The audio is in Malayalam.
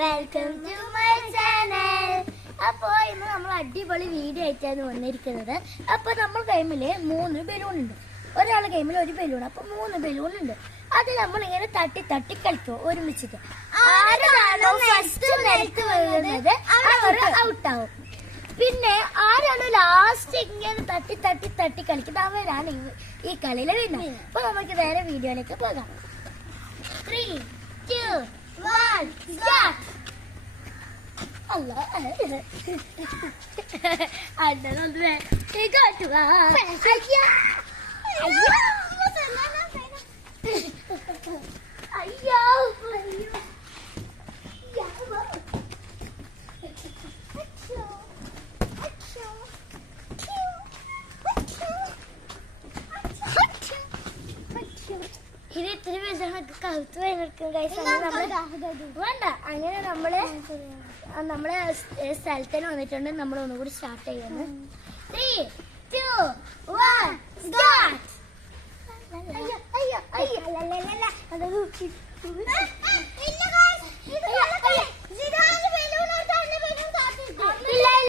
Welcome to my channel. അപ്പോൾ ഇന്ന് നമ്മൾ അടിപൊളി വീഡിയോ ആയിട്ടാണ് വന്നിരിക്കുന്നത്. അപ്പോൾ നമ്മൾ ഗെയിമിൽ 3 ബലൂൺ ഉണ്ട്. ഒരാളെ ഗെയിമിൽ 1 ബലൂൺ, അപ്പൊ 3 ബലൂൺ ഉണ്ട്. അത് നമ്മൾ ഇങ്ങനെ തട്ടി തട്ടി കളിക്കും ഒരുമിച്ചിട്ട്. ആരാണോ ഫസ്റ്റ് നിലത്ത് വീഴുന്നത് അവർ ഔട്ടാവും. പിന്നെ ആരാണോ ലാസ്റ്റ് ഇങ്ങനെ തട്ടി തട്ടി തട്ടി കളിക്കുന്നത് അവരാണ് ഈ കളിയിലെ വിന്നർ. അപ്പൊ നമുക്ക് നേരെ വീഡിയോയിലേക്ക് പോകാം. 3, 2, 1 start. Allah. Another they got to ഇത് ഇത്തിരി പേർക്ക് കൗത്ത് വേണ്ട. അങ്ങനെ നമ്മളെ സ്ഥലത്തിന് വന്നിട്ടുണ്ട്. നമ്മൾ ഒന്നുകൂടി സ്റ്റാർട്ട് ചെയ്യുന്നു. 3, 2, 1 സ്റ്റാർട്ട്.